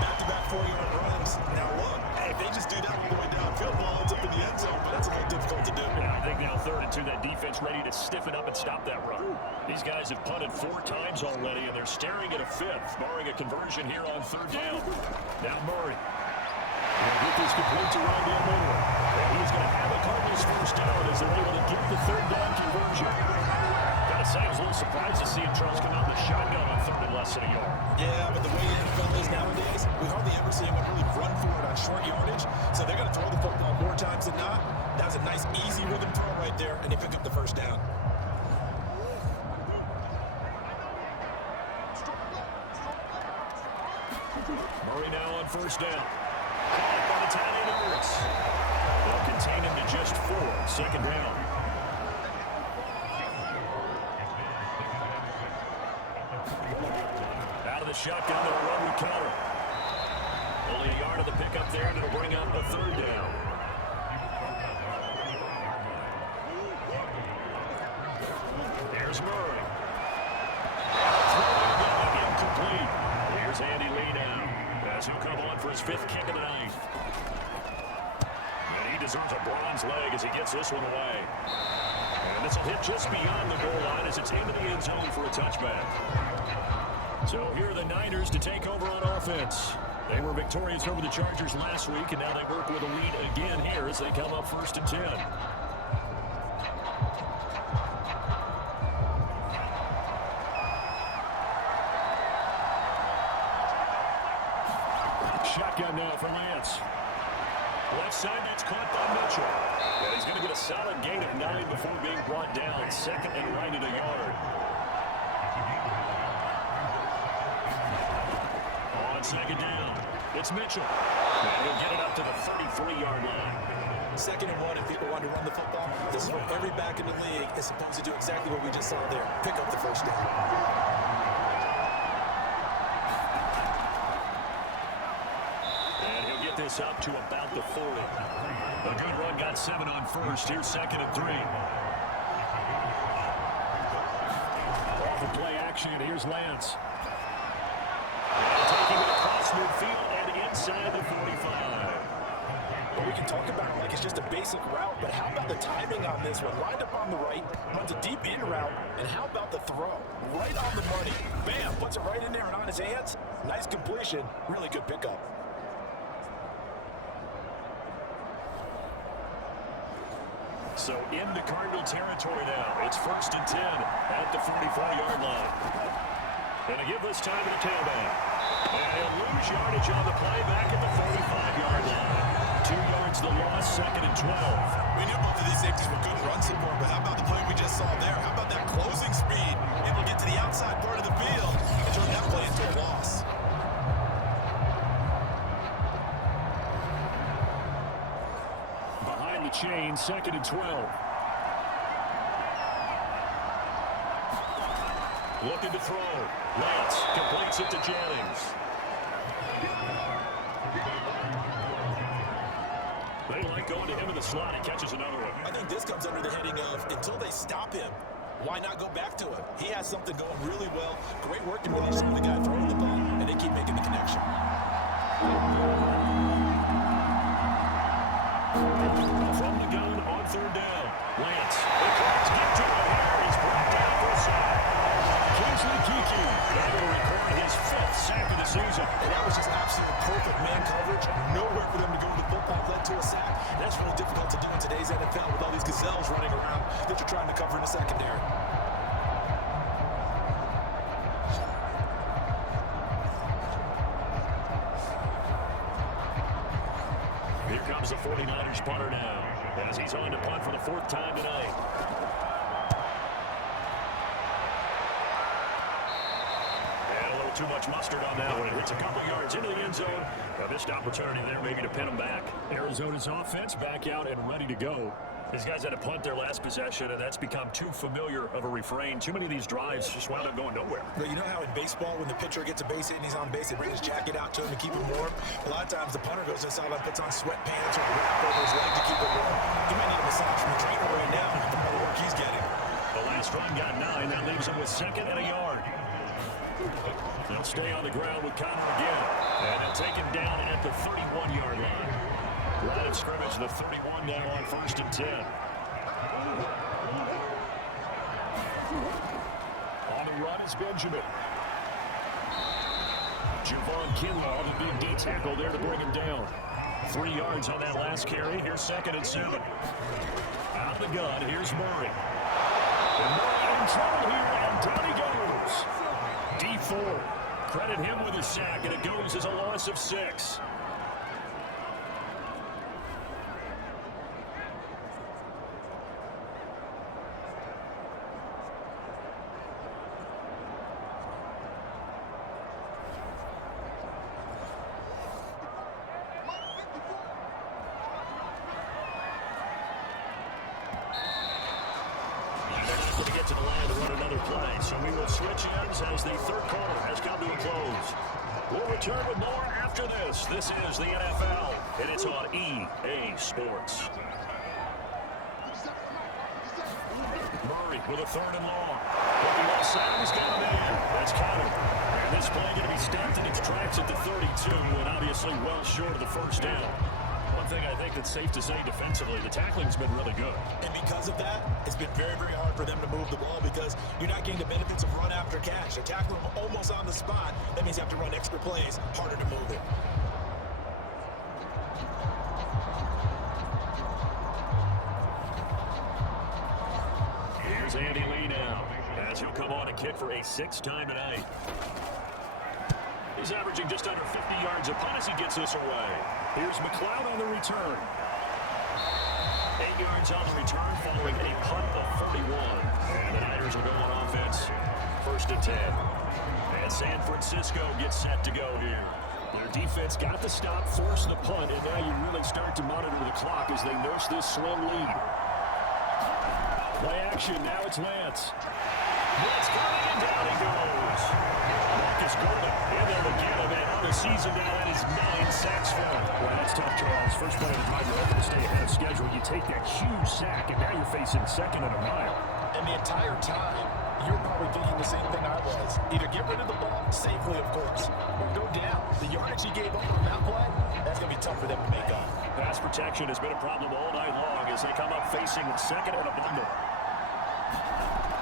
Back-to-back 4-yard runs. Now look, hey, if they just do that all the way downfield, ball ends up in the end zone, but that's a little difficult to do. Yeah, I think now 3rd and 2, that defense ready to stiffen up and stop that run. These guys have punted 4 times already, and they're staring at a 5th, barring a conversion here on 3rd down. Now Murray. He'll get this complete to Rondale Moore. And he's going to have a Cardinals 1st down as they're able to get the 3rd down conversion. Gotta say, I was a little surprised to see him Charles come out in the shotgun on 3rd and less than a yard. Yeah, but the way the NFL is nowadays, we hardly ever see anyone really run for it on short yardage. So they're going to throw the football more times than not. That was a nice, easy rhythm throw right there, and they pick up the 1st down. Murray now on 1st down. Caught by the tight end Ertz. They'll contain him to just 4, 2nd down. Out of the shotgun, they'll run with Connor. Only a yard of the pickup there, and it'll bring up a 3rd down. There's Murray. Incomplete. Here's Andy Lee now. As he'll come on for his 5th kick of the night. And he deserves a bronze leg as he gets this one away. And this will hit just beyond the goal line as it's into the end zone for a touchback. So here are the Niners to take over on offense. They were victorious over the Chargers last week, and now they work with a lead again here as they come up 1st and 10. Shotgun now for Lance. Left side, that's caught by Mitchell. And he's going to get a solid gain of 9 before being brought down. 2nd and right at a yard. On 2nd down, it's Mitchell. And he'll get it up to the 33-yard line. 2nd and 1, if people want to run the football, this is where every back in the league is supposed to do exactly what we just saw there. Pick up the 1st down. This up to about the 40. A good run, got 7 on 1st. Here's 2nd and 3. Off the play action, here's Lance. And taking it across midfield and inside the 45. Well, we can talk about it like it's just a basic route, but how about the timing on this one? Lined up on the right, runs a deep in route, and how about the throw? Right on the money. Bam, puts it right in there and on his hands. Nice completion, really good pickup. So into Cardinal territory now. It's 1st and 10 at the 44-yard line. And to give this time to the tailback. And he'll lose yardage on the play back at the 45-yard line. 2 yards the loss, 2nd and 12. We knew both of these safeties were good run support, but how about the play we just saw there? How about that closing speed? Able to get to the outside part of the field and turn that play into a loss. Chain, 2nd and 12. Looking to throw. Lance completes it to Jennings. They like going to him in the slot. He catches another one. I think this comes under the heading of until they stop him, why not go back to him? He has something going really well. Great working relationship with the guy throwing the ball, and they keep making the connection. From the gun on 3rd down. Lance. The Cards get to it here. He's brought down for a sack. Kingsley Kiki able to record his 5th sack of the season. And that was just absolute perfect man coverage. Nowhere for them to go to the football, led to a sack. That's really difficult to do in today's NFL with all these gazelles running around that you're trying to cover in the secondary. Here comes the 49ers punter now as he's on to punt for the 4th time tonight. get too much mustard on that one. It hits a couple yards into the end zone. A missed opportunity there maybe to pin them back. Arizona's offense back out and ready to go. These guys had to punt their last possession, and that's become too familiar of a refrain. Too many of these drives just wound up going nowhere. But you know how in baseball, when the pitcher gets a base hit and he's on base, they bring his jacket out to him to keep him warm? A lot of times the punter goes inside and puts on sweatpants or wrap over his leg to keep it warm. He might need a massage from the trainer right now from all the work he's getting. The last run got 9. That leaves him with 2nd and a yard. They'll stay on the ground with Connor again. And then taken down at the 31-yard line. Line of scrimmage, the 31 now on 1st and 10. On the run is Benjamin. Javon Kinlaw, the big D tackle there to bring him down. 3 yards on that last carry. Here's 2nd and 7. Out of the gun, here's Murray. And Murray in trouble here, and down he goes. D4. Credit him with a sack, and it goes as a loss of 6. To get to the line to run another play, so we will switch ends as the 3rd quarter has come to a close. We'll return with more after this. This is the NFL, and it's on EA Sports. Murray with a 3rd and long. Looking outside, he's got a man. That's Connor. And this play going to be stopped in its tracks at the 32, and obviously well short of the 1st down. One thing I think that's safe to say defensively, the tackling's been really good. And because of that, it's been very, very hard for them to move the ball because you're not getting the benefits of run after catch. They tackle them almost on the spot. That means you have to run extra plays, harder to move it. Here's Andy Lee now, as he'll come on and kick for a 6th time tonight. He's averaging just under 50 yards a punt as he gets this away. Here's McLeod on the return. 8 yards on the return following a punt of 41. And the Niners will go on offense. 1st and 10. And San Francisco gets set to go here. Their defense got the stop, forced the punt, and now you really start to monitor the clock as they nurse this slim lead. Play action, now it's Lance. Lance coming, and down he goes. Marcus Gordon in there to get him, and on the season now, that is 9 sacks for him. Well, that's tough, Charles. First play of the drive, you're able to stay ahead of schedule. You take that huge sack, and now you're facing 2nd and a mile. And the entire time, you're probably thinking the same thing I was. Either get rid of the ball, safely, of course, or go down. The yardage he gave up on that play, that's going to be tough for them to make up. Pass protection has been a problem all night long as they come up facing 2nd and a bundle.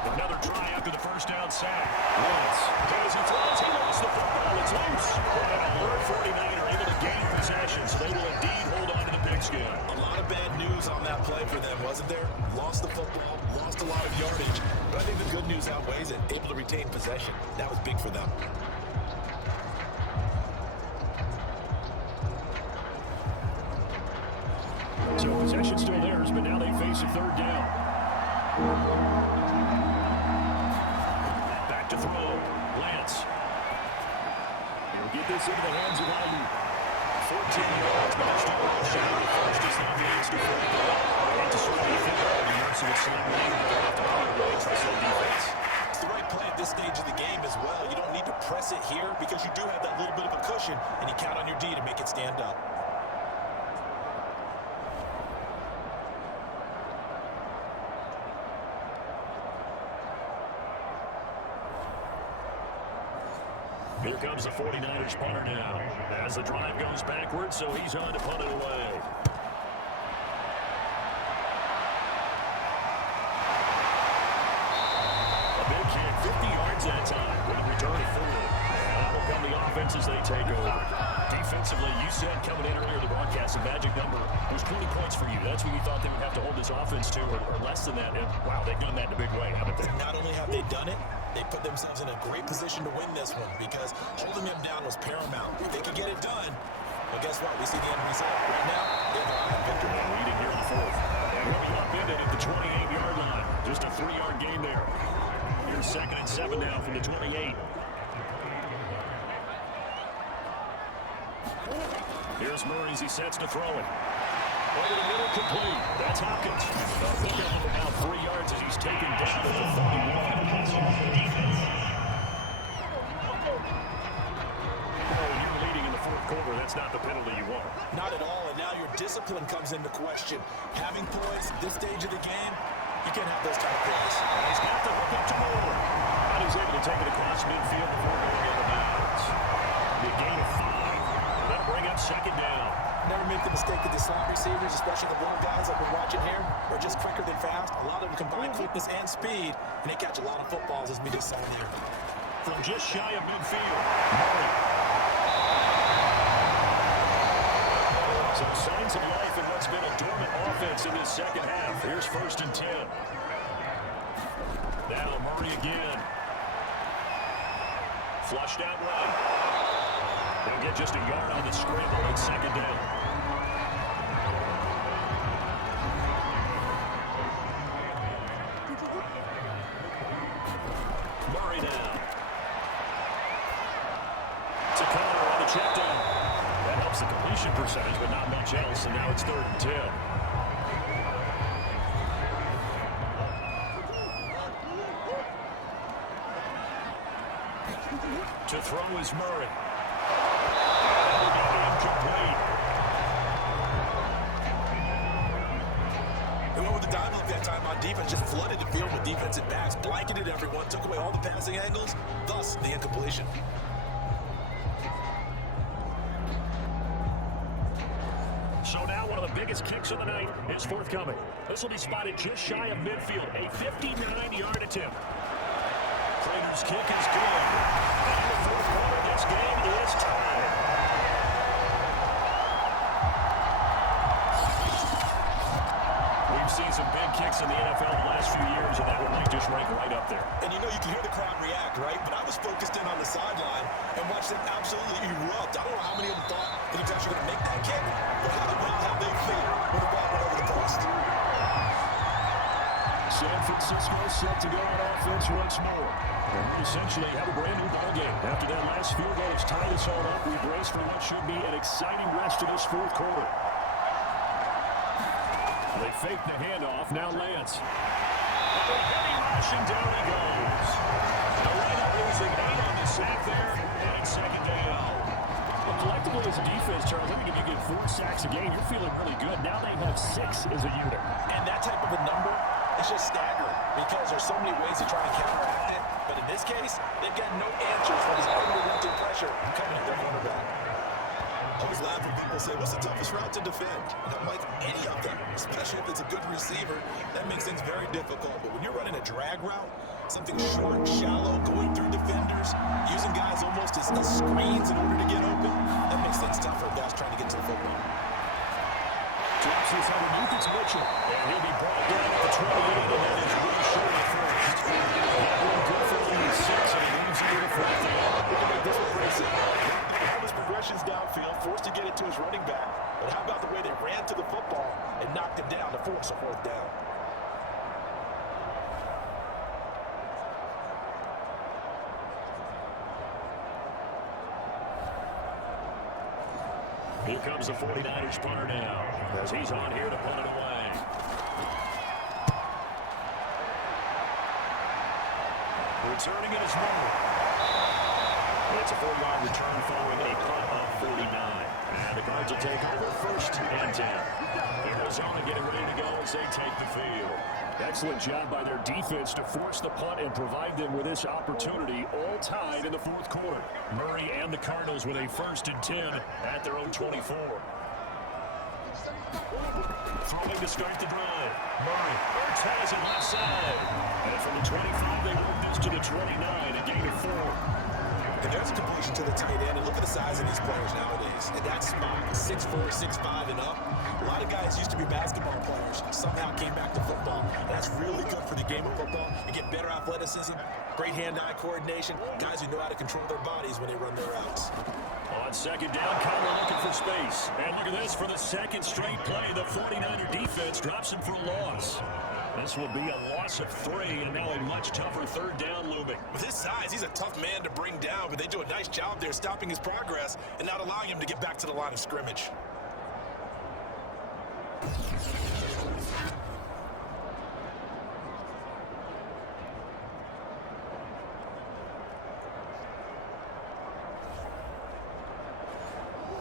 Another try after the 1st down sack. Lance, as he throws, he lost the football. It's loose. And Alert 49 are able to gain possession, so they will indeed hold on to the pigskin. A lot of bad news on that play for them, wasn't there? Lost the football, lost a lot of yardage. But I think the good news outweighs it. Able to retain possession. That was big for them. So possession still theirs, but now they face a 3rd down. Back to throw. Lance. He'll get this into the hands of Alden. 14 yards, but there's still a shot on the 1st as long as to and to sort of defend the mercy of slam lead. They'll have to put away trust that defense. It's the right play at this stage of the game as well. You don't need to press it here because you do have that little bit of a cushion, and you count on your D to make it stand up. Here comes the 49ers punter now. As the drive goes backwards, so he's on to punt it away. A big kick, 50 yards that time. Good return to forward. And out will come the offense as they take over. Defensively, you said coming in earlier, the broadcast, the magic number was 20 points for you. That's what you thought they would have to hold this offense to, or less than that. And, wow, they've done that in a big way, haven't they? Not only have they done it, they put themselves in a great position to win this one because holding them down was paramount. If they could get it done, well, guess what? We see the end result. Right now, they're behind victory. Leading here in the 4th. And we'll be upended at the 28-yard line. Just a 3-yard gain there. Here's 2nd and 7 now from the 28. Here's Murray as he sets to throw it. Over the middle, complete. That's Hopkins. They'll pick up about 3 yards as he's taken down at the 41. You're leading in the fourth quarter. That's not the penalty you want. Not at all, and now your discipline comes into question. Having points at this stage of the game, you can't have those kind of plays. He's got the hook up to Moore. And he's able to take it across midfield before going into bounds. The gain of 5. That'll bring up second down. Never make the mistake that the slot receivers, especially the long guys like we're watching here, are just quicker than fast. A lot of them combine quickness and speed, and they catch a lot of footballs as we just saw here. From just shy of midfield, Murray. Some signs of life in what's been a dormant offense in this second half. Here's 1st and 10. Now Murray again. Flushed out right. They'll get just a yard on the scramble on second down. Murray now. To Connor on the check down. That helps the completion percentage, but not much else, and now it's 3rd and 10. To throw is Murray. Incomplete. They went with the dime look that time on defense, just flooded the field with defensive backs, blanketed everyone, took away all the passing angles, thus the incompletion. So now one of the biggest kicks of the night is forthcoming. This will be spotted just shy of midfield, a 59-yard attempt. Prater's kick is good. And the fourth quarter of this game is tied. We've seen some big kicks in the NFL the last few years, and that one might just rank right up there. And you know, you can hear the crowd react, right? But I was focused in on the sideline and watched them absolutely erupt. I don't know how many of them thought that he was actually going to make that kick, but how they feel when the ball went over the post. San Francisco set to go on offense once more. And we essentially have a brand new ball game. After that last field goal, it's tied us all up. We brace for what should be an exciting rest of this fourth quarter. They fake the handoff. Now Lance. Oh, heavy rush, and down he goes. Atlanta losing 8 on the sack there, and second down. Well, collectively as a defense, Charles, I think if you get 4 sacks a game, you're feeling really good. Now they have 6 as a unit. And that type of a number is just staggering because there's so many ways to try and counteract it. But in this case, they've got no answers for this unrelenting pressure coming at their quarterback. I always laugh when people say, what's the toughest route to defend? And I'm like, any of them, especially if it's a good receiver. That makes things very difficult. But when you're running a drag route, something short, shallow, going through defenders, using guys almost as screens in order to get open, that makes things tougher if guys trying to get to the football. Drops this underneath, it's Mitchell. And he'll be brought down at the 28, and that is really short of first. That one good for only 6, and he leaves it to the fourth down. Look at this one, Grayson. All his progressions downfield, forced to get it to his running back. But how about the way they ran to the football and knocked him down to force a fourth down? Here comes the 49ers punter now, as he's on here to punt it away. Returning it is Moore. It's a 4-yard return following a punt of 49. And the Cards will take over 1st and 10. Arizona getting ready to go as they take the field. Excellent job by their defense to force the punt and provide them with this opportunity, all tied in the fourth quarter. Murray and the Cardinals with a 1st and 10 at their own 24. Throwing to start the drive. Murray has it left side. And from the 25, they work this to the 29, a gain of 4. And there's a completion to the tight end. And look at the size of these players nowadays. And that spot, 6'4", 6'5", and up. A lot of guys used to be basketball players. Somehow came back to football. That's really good for the game of football. You get better athleticism, great hand-eye coordination. Guys who know how to control their bodies when they run their routes. On second down, Kyler looking for space. And look at this, for the second straight play, the 49er defense drops him for a loss. This will be a loss of 3, and now a much tougher third down looming. With his size, he's a tough man to bring down, but they do a nice job there stopping his progress and not allowing him to get back to the line of scrimmage.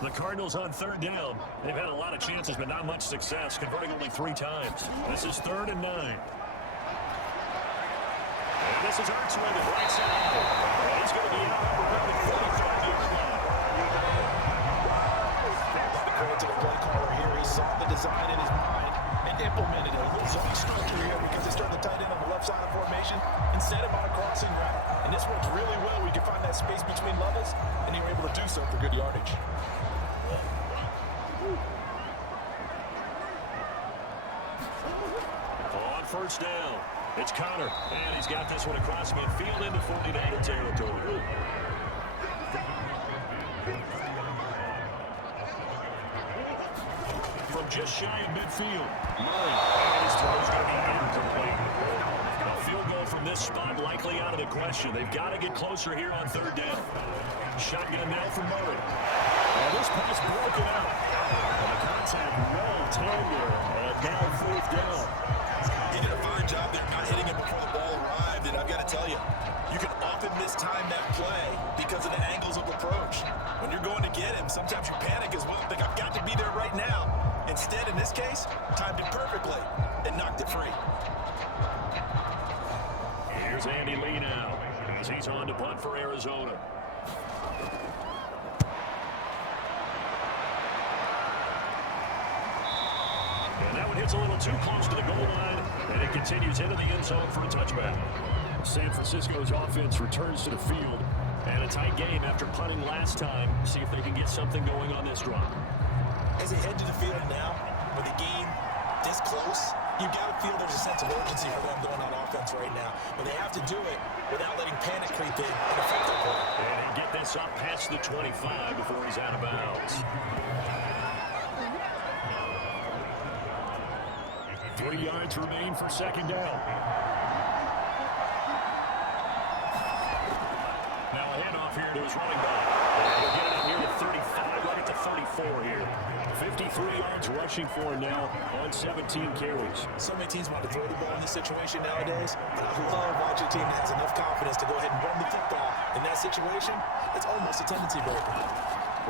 The Cardinals on third down. They've had a lot of chances, but not much success, converting only 3 times. This is 3rd and 9. And this is Ertz with it right side. And he's going to be out around the 45-yard line. Credit to the play caller here. He saw the design in his mind and implemented it. A little zone structure here because they started the tight end on the left side of the formation instead of on a crossing route. And this worked really well. We could find that space between levels, and they were able to do so for good yardage. On first down, it's Connor, and he's got this one across midfield into 49er territory. From just shy of midfield, Murray, and his throw's going to be incomplete. A field goal from this spot likely out of the question. They've got to get closer here on third down. Shotgun now for Murray. And this pass broken out. And the Cardinals have no time there. And now 4th down. He did a fine job there not hitting it before the ball arrived, and I've got to tell you, you can often mistime that play because of the angles of approach. When you're going to get him, sometimes you panic as well, think I've got to be there right now. Instead, in this case, timed it perfectly and knocked it free. Here's Andy Lee now as he's on to punt for Arizona. And that one hits a little too close to the goal line, and it continues into the end zone for a touchback. San Francisco's offense returns to the field, and a tight game after punting last time. See if they can get something going on this drive. As they head to the field now, with the game this close, you've got to feel there's a sense of urgency for them going on offense right now. But they have to do it without letting panic creep in and affect their play. And he'll get this up past the 25 before he's out of bounds. 3 yards remain for second down. Now a handoff here to his running back. He'll get it up here to 35, right at the 34 here. 53 yards rushing for him now on 17 carries. So many teams want to throw the ball in this situation nowadays, but I love watching a team that has enough confidence to go ahead and run the football. In that situation, it's almost a tendency breaker.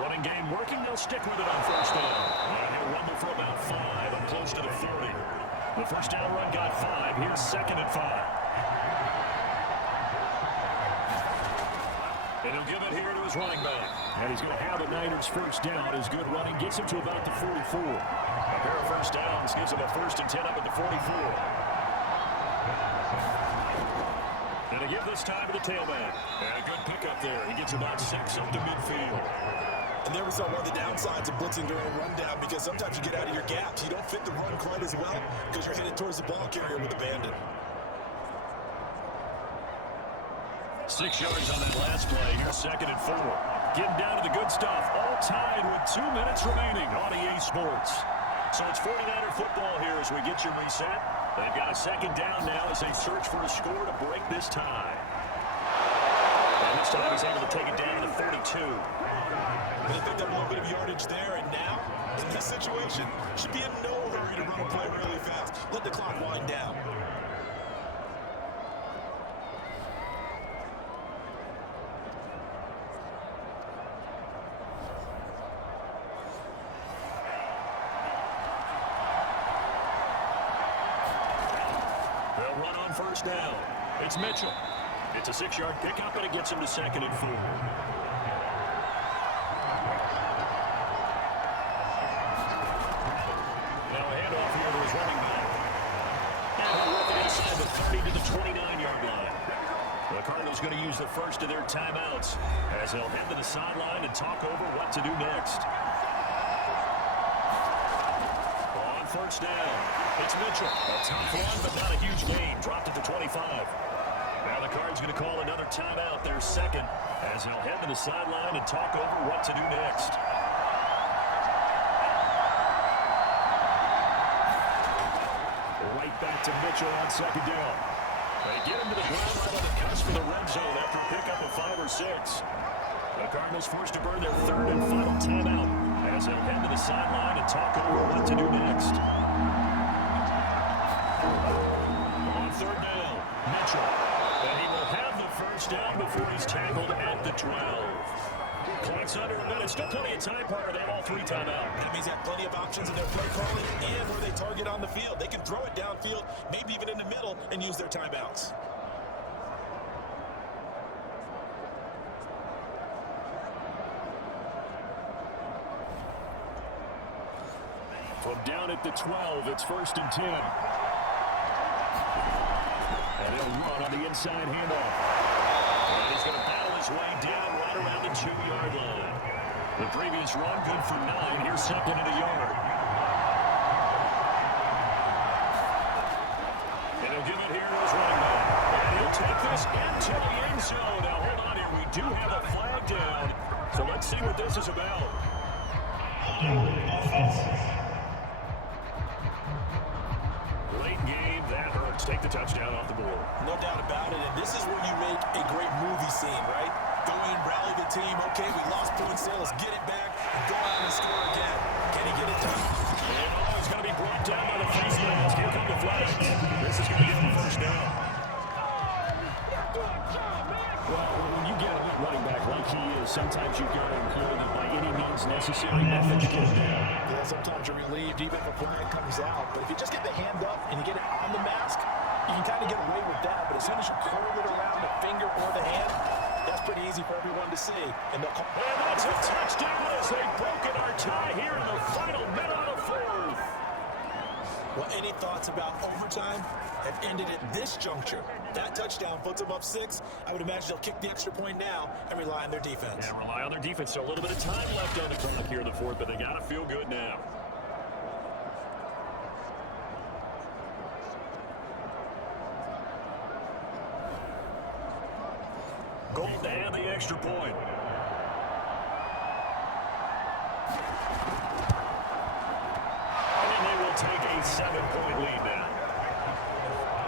Running game working, they'll stick with it on first down. And he'll rumble for about 5 up close to the 40. The first down run got 5. Here's 2nd and 5. And he'll give it here to his running back. And he's going to have the Niners first down. His good running gets him to about the 44. A pair of first downs gives him a 1st and 10 up at the 44. And to give this time to the tailback. And a good pickup there. He gets about 6 up to midfield. And there we saw one of the downsides of blitzing during a rundown, because sometimes you get out of your gaps. You don't fit the run quite as well because you're headed towards the ball carrier with abandon. 6 yards on that last play. Here's 2nd and 4. Getting down to the good stuff. All tied with 2 minutes remaining on EA Sports. So it's 49er football here as we get you reset. They've got a second down now as they search for a score to break this tie. And this time he's able to take it down to 32. They picked up a little bit of yardage there, and now, in this situation, should be in no hurry to run a play really fast. Let the clock wind down. They'll run on first down. It's Mitchell. It's a 6-yard pickup, and it gets him to 2nd and 4. To the 29-yard line. The Cardinals going to use the first of their timeouts as they'll head to the sideline and talk over what to do next. On first down, it's Mitchell. A tough one, but not a huge gain. Dropped at the 25. Now the Cards going to call another timeout, their second, as they'll head to the sideline and talk over what to do next. Right back to Mitchell on second down. They get him to the ground right on the cusp of the red zone after a pickup of 5 or 6. The Cardinals forced to burn their third and final timeout as they'll head to the sideline and talk over what to do next. On third down, Mitchell. And he will have the first down before he's tackled at the 12. Clock's under a minute. Still plenty of time, Parker. They have all 3 timeout. That means they have plenty of options in their play calling and where they target on the field. They can throw it downfield, maybe even in the middle, and use their timeouts. From down at the 12, it's 1st and 10. And he'll run on the inside handoff. And he's going to battle his way down right around the 2-yard line. The previous run good for 9. Here's something to the yard. And he'll give it here to his running back. And he'll take this into the end zone. Now hold on here. We do have a flag down. So let's see what this is about. Late game, that hurts. Take the touchdown off the board. No doubt about it, and this is where you make a great movie scene, right? Go in, rally the team. Okay, we lost points there. Let's get it back and go out and score again. Can he get it done? And he's going to be brought down by the face mask. Here come the flags. This is going to get him the first down. Well, when you get a running back like he is, sometimes you've got to include them by any means necessary method to get him down. Yeah, sometimes you're relieved even if a flag comes out. But if you just get the hand up and you get it on the mask, you can kind of get away with that. But as soon as you curl it around the finger or the hand, that's pretty easy for everyone to see. And they'll call. And that's a touchdown as they've broken our tie here in the final minute of the 4th. Well, any thoughts about overtime have ended at this juncture? That touchdown puts them up 6. I would imagine they'll kick the extra point now and rely on their defense. And rely on their defense. So a little bit of time left on the clock here in the 4th, but they got to feel good now. Goal to have the extra point. And they will take a 7-point lead now.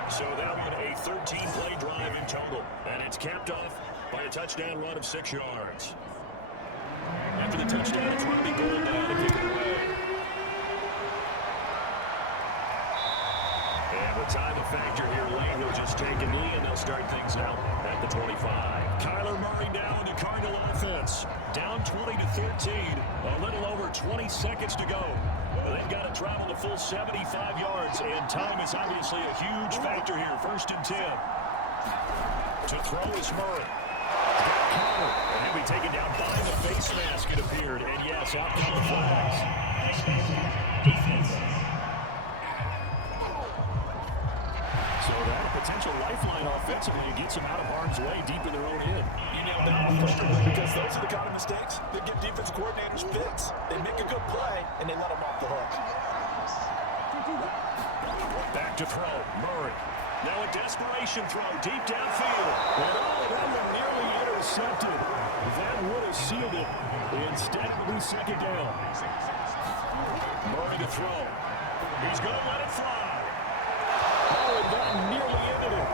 So that'll be a 13-play drive in total. And it's capped off by a touchdown run of 6 yards. After the touchdown, it's going to be going down to kick it away. And with time a factor here, Lane will just take a knee, and they'll start things out at the 25. Kyler Murray now in the Cardinal offense. Down 20-13. A little over 20 seconds to go. They've got to travel the full 75 yards, and time is obviously a huge factor here. 1st and 10. To throw is Murray. And he'll be taken down by the face mask, it appeared. And yes, out come the flags. So that potential lifeline offensively gets them out of harm's way deep in their own end. You nailed that perfectly because those are the kind of mistakes that give defense coordinators fits. They make a good play, and they let them off the hook. Back to throw, Murray. Now a desperation throw deep downfield. And oh, that one nearly intercepted. That would have sealed it. Instead, it'll be 2nd down. Murray to throw. He's going to let it fly. Oh, and that nearly ended it.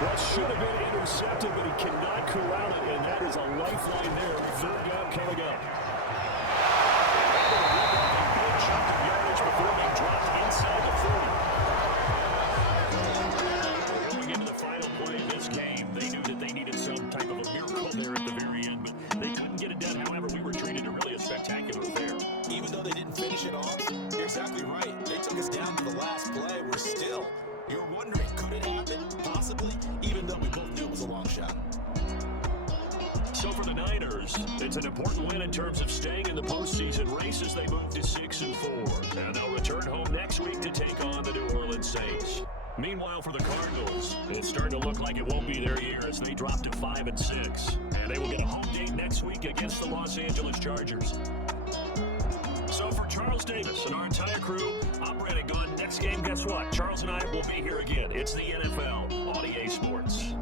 That should have been intercepted, but he cannot corral it, and that is a lifeline there. 3rd down coming up. A big chunk of yardage before being dropped inside the 40. Going into the final play of this game, they knew that they needed some type of a miracle there at the very end, but they couldn't get it done. However, we were treated to really a spectacular affair. Even though they didn't finish it off, you're exactly right. They took us down to the last play. We're still. You're wondering, could it happen? Possibly, even though we both knew it was a long shot. So for the Niners, it's an important win in terms of staying in the postseason race as they move to 6-4. And they'll return home next week to take on the New Orleans Saints. Meanwhile, for the Cardinals, it's starting to look like it won't be their year as they drop to 5-6. And they will get a home game next week against the Los Angeles Chargers. So for Charles Davis and our entire crew, I'm Brandon Gunn. Next game, guess what? Charles and I will be here again. It's the NFL on EA Sports.